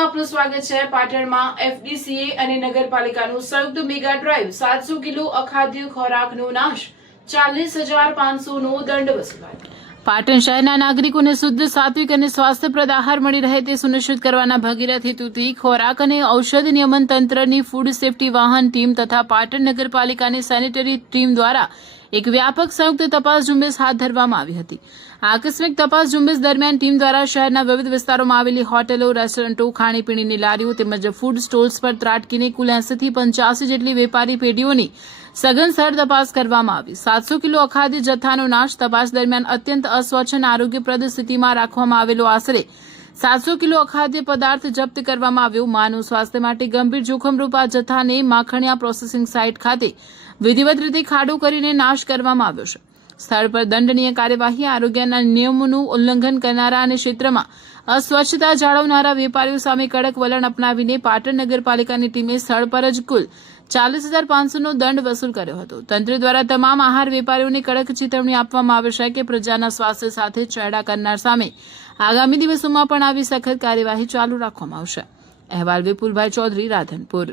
ન્યૂઝમાં આપનું સ્વાગત છે। પાટણમાં એફડીસીએ અને નગરપાલિકાનું સંયુક્ત મેગા ડ્રાઈવ 700 કિલો અખાદ્ય ખોરાકનો નાશ 40,500નો દંડ વસૂલાયો। પાટણ શહેરના નાગરિકોને શુદ્ધ, સાત્વિક અને સ્વાસ્થ્યપ્રદ આહાર મળી રહે તે સુનિશ્ચિત કરવાના ભગીરથ હેતુથી ખોરાક અને ઔષધ નિયમન તંત્રની ફૂડ સેફટી વાહન ટીમ તથા પાટણ નગરપાલિકાની સેનેટરી ટીમ દ્વારા એક વ્યાપક સંયુક્ત તપાસ ઝુંબેશ હાથ ધરવામાં આવી હતી। આ આકસ્મિક તપાસ ઝુંબેશ દરમિયાન ટીમ દ્વારા શહેરના વિવિધ વિસ્તારોમાં આવેલી હોટેલો, રેસ્ટોરન્ટો, ખાણીપીણીની લારીઓ તેમજ ફૂડ સ્ટોલ્સ પર ત્રાટકીને કુલ 80 થી 85 જેટલી વેપારી પેઢીઓની સઘન સ્થળ તપાસ કરવામાં આવી। 700 કિલો અખાદ્ય જથ્થાનો નાશ તપાસ દરમિયાન અત્યંત અસ્વચ્છ અને આરોગ્યપ્રદ સ્થિતિમાં રાખવામાં આવેલો આશરે 700 કિલો અખાદ્ય પદાર્થ જપ્ત કરવામાં આવ્યો। માનવ સ્વાસ્થ્ય માટે ગંભીર જોખમરૂપ આ જથ્થાને માખણીયા પ્રોસેસિંગ સાઇટ ખાતે વિધિવત રીતે ખાડો કરીને નાશ કરવામાં આવ્યો છે। સ્થળ પર દંડનીય કાર્યવાહી, આરોગ્યના નિયમોનું ઉલ્લંઘન કરનારા અને ક્ષેત્રમાં અસ્વચ્છતા જાળવનારા વેપારીઓ સામે કડક વલણ અપનાવીને પાટણ નગરપાલિકાની ટીમે સ્થળ પર જ કુલ 40,500નો દંડ વસૂલ કર્યો હતો। તંત્ર દ્વારા તમામ આહાર વેપારીઓને કડક ચેતવણી આપવામાં આવે છે કે પ્રજાના સ્વાસ્થ્ય સાથે ચેડા કરનાર સામે આગામી દિવસોમાં પણ આવી સખત કાર્યવાહી ચાલુ રાખવામાં આવશે। અહેવાલ વિપુલભાઈ ચૌધરી, રાધનપુર।